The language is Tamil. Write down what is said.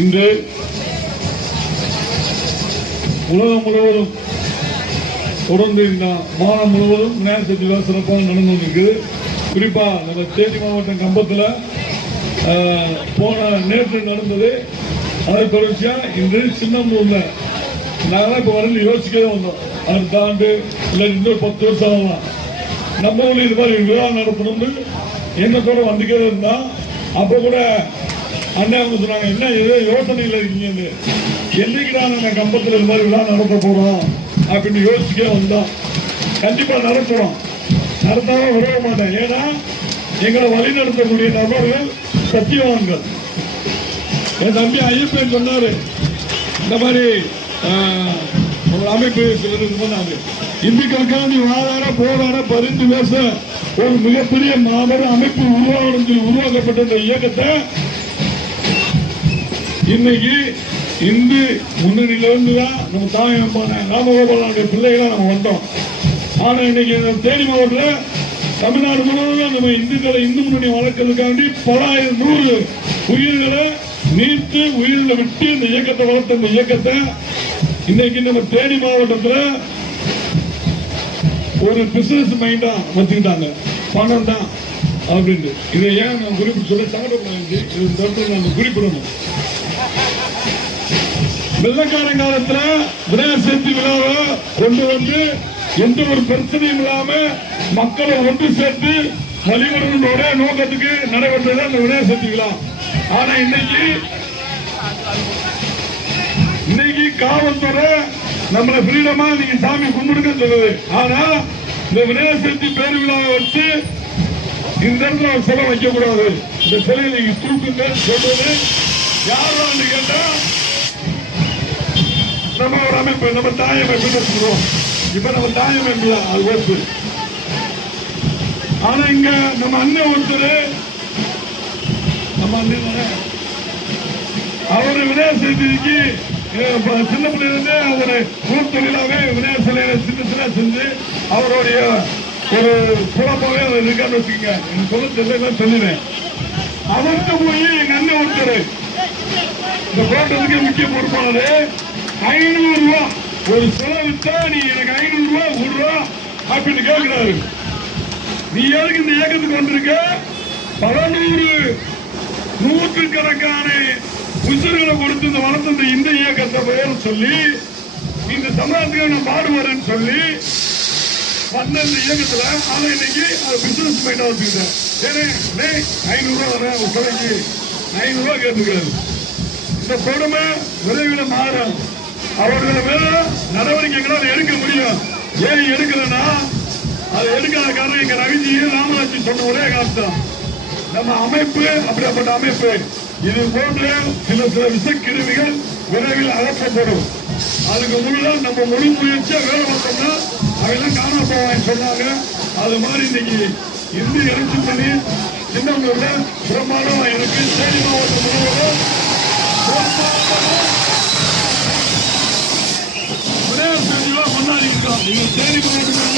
இன்று உலகம் முழுவதும் தொடர்ந்து இந்த மாதம் முழுவதும் விநாயகர் சதுர்த்தி விழா சிறப்பாக நடந்து வந்திருக்கு. குறிப்பா நம்ம தேனி மாவட்டம் கம்பத்தில் நேற்று நடந்தது. அதை தொடர்ச்சியா இன்று சின்னம்பூர்ல நாங்களாம் இப்ப வரல யோசிக்கவே வந்தோம். அடுத்த ஆண்டு இல்லை இன்னொரு 10 வருஷம் ஆகலாம் நம்ம ஊர்ல இது மாதிரி விழா நடத்தணும்னு எண்ணத்தோட வந்துக்கே இருந்தா அப்ப கூட அண்ணன் சொன்னாங்க, என்ன ஏதோ யோசனையில் இருக்கீங்க, என்னைக்கு நாங்க கம்பத்தில் இது மாதிரி விழா நடத்த போறோம் அப்படின்னு யோசிக்கவே வந்தோம். கண்டிப்பா நடத்துறோம், நடத்தாம விட மாட்டேன். ஏன்னா எங்களை வழி நடத்தக்கூடிய நபர்கள் சத்தியவான்கள். என் தம்பி ஐயப்பன் சொன்னாரு, இந்த மாதிரி ஒரு அமைப்பு சொன்னாரு, இந்துக்களுக்காக நீ வாழார போராட பரிந்து பேச ஒரு மிகப்பெரிய மாபெரும் அமைப்பு உருவாக்கப்பட்ட இந்த இயக்கத்தை இன்னைக்கு இந்து முன்னணியிலிருந்து தான் நம்ம தாயமான ராமகோபாலனுடைய பிள்ளைகளா நம்ம வந்தோம். ஆனா இன்னைக்கு தேனி மாவட்டத்தில் தமிழ்நாடு முழுவதும் நம்ம இந்துக்களை இந்து முன்னணி வளர்க்கறதுக்காண்டி பல 100 உயிர்களை நீர்த்து உயிரில் விட்டு இந்த இயக்கத்தை வளர்த்த இந்த இயக்கத்தை இன்னைக்கு நம்ம தேனி மாவட்டத்தில் ஒரு பிசினஸ் மைண்டா வச்சுக்கிட்டாங்க. பணம் தான் அப்படின்னு. இதை ஏன் நான் குறிப்பிட்டு சொல்ல நான் குறிப்பிடணும். வெள்ளக்காரன் காலத்துல விநாயகர் சதுர்த்தி விழாவை கொண்டு வந்து எந்த ஒரு பிரச்சனையும் இல்லாம மக்களை ஒன்று சேர்த்து வழிபடுவதோட நோக்கத்துக்கு நடைபெற்றது அந்த விநாயகர் சதுர்த்தி விழா. ஆனா இன்னைக்கு காவல்துறை நம்மளை ஃப்ரீடமா நீங்க சாமி கும்பிடுங்க சொல்லுது. ஆனா இந்த விநாயகர் சதுர்த்தி பேரு விழாவை வச்சு இந்த இடத்துல ஒரு சிலை வைக்க கூடாது, இந்த சிலையை நீங்க தூக்குங்க சொல்றது யாரும் கேட்டா நம்ம ஒரு அமைப்பு, நம்ம தாய் அமைப்பு வச்சுக்கிறோம். இப்ப நம்ம தாய் அமைப்பு அது ஒருத்தர். ஆனா இங்க நம்ம அண்ணன் ஒருத்தர், நம்ம அண்ணன் அவரு விநாயகர் சதுர்த்திக்கு சின்ன பிள்ளையிலிருந்து அவரு ஊர் தொழிலாவே விநாயகர் சிலையில சின்ன செஞ்சு அவருடைய ஒரு குழப்பமே இருக்கான்னு வச்சுக்கோங்க. எனக்கு சொல்ல தெரியல சொல்லுவேன். அவருக்கு போய் எங்க அண்ணன் ஒருத்தர் இந்த தோட்டத்துக்கு முக்கிய பொறுப்பானது 500 ரூபாய் ஒரு சிலை வித்தா நீ எனக்கு 500 ரூபாய் விடுறா அப்படின்னு கேட்கிறாரு. நீ எதுக்கு இந்த இயக்கத்துக்கு வந்திருக்க? 100 நூற்றுக்கணக்கான உயிர்களை கொடுத்து இந்த வளர்த்த இந்த இயக்கத்தை பெயர் சொல்லி இந்த சமுதாயத்துக்கு நான் பாடுபடுறேன்னு சொல்லி வந்த இந்த இயக்கத்துல ஆனா இன்னைக்கு அது பிசினஸ் மைண்டா வச்சுக்கிட்டேன். 500 ரூபாய் வர ஒரு சிலைக்கு 500 ரூபாய் கேட்டுக்கிறாரு. இந்த கொடுமை விரைவில் மாறும். அவர்கள் மேல நடவடிக்கைகளால் எடுக்க முடியும். ஏன் எடுக்கலன்னா அது எடுக்காத காரணம் எங்க ரவிஜியும் ராமராஜி சொன்ன ஒரே காரணம், நம்ம அமைப்பு அப்படிப்பட்ட அமைப்பு. இது போன்ற சில விஷக்கிருமிகள் விரைவில் அகற்றப்படும். அதுக்கு முன்னாடி நம்ம முழு முயற்சியா வேலை பார்த்தோம்னா அவையெல்லாம் காணாம போவாங்க சொன்னாங்க. அது மாதிரி இன்னைக்கு இந்து இறைச்சி பண்ணி சின்னவங்கள பிரமாணம் எனக்கு தேனி மாவட்டம் முழுவதும் விநாயகர் சதுர்த்தி கொண்டாடி இருக்கோம். நீங்க தேனி மாவட்டம்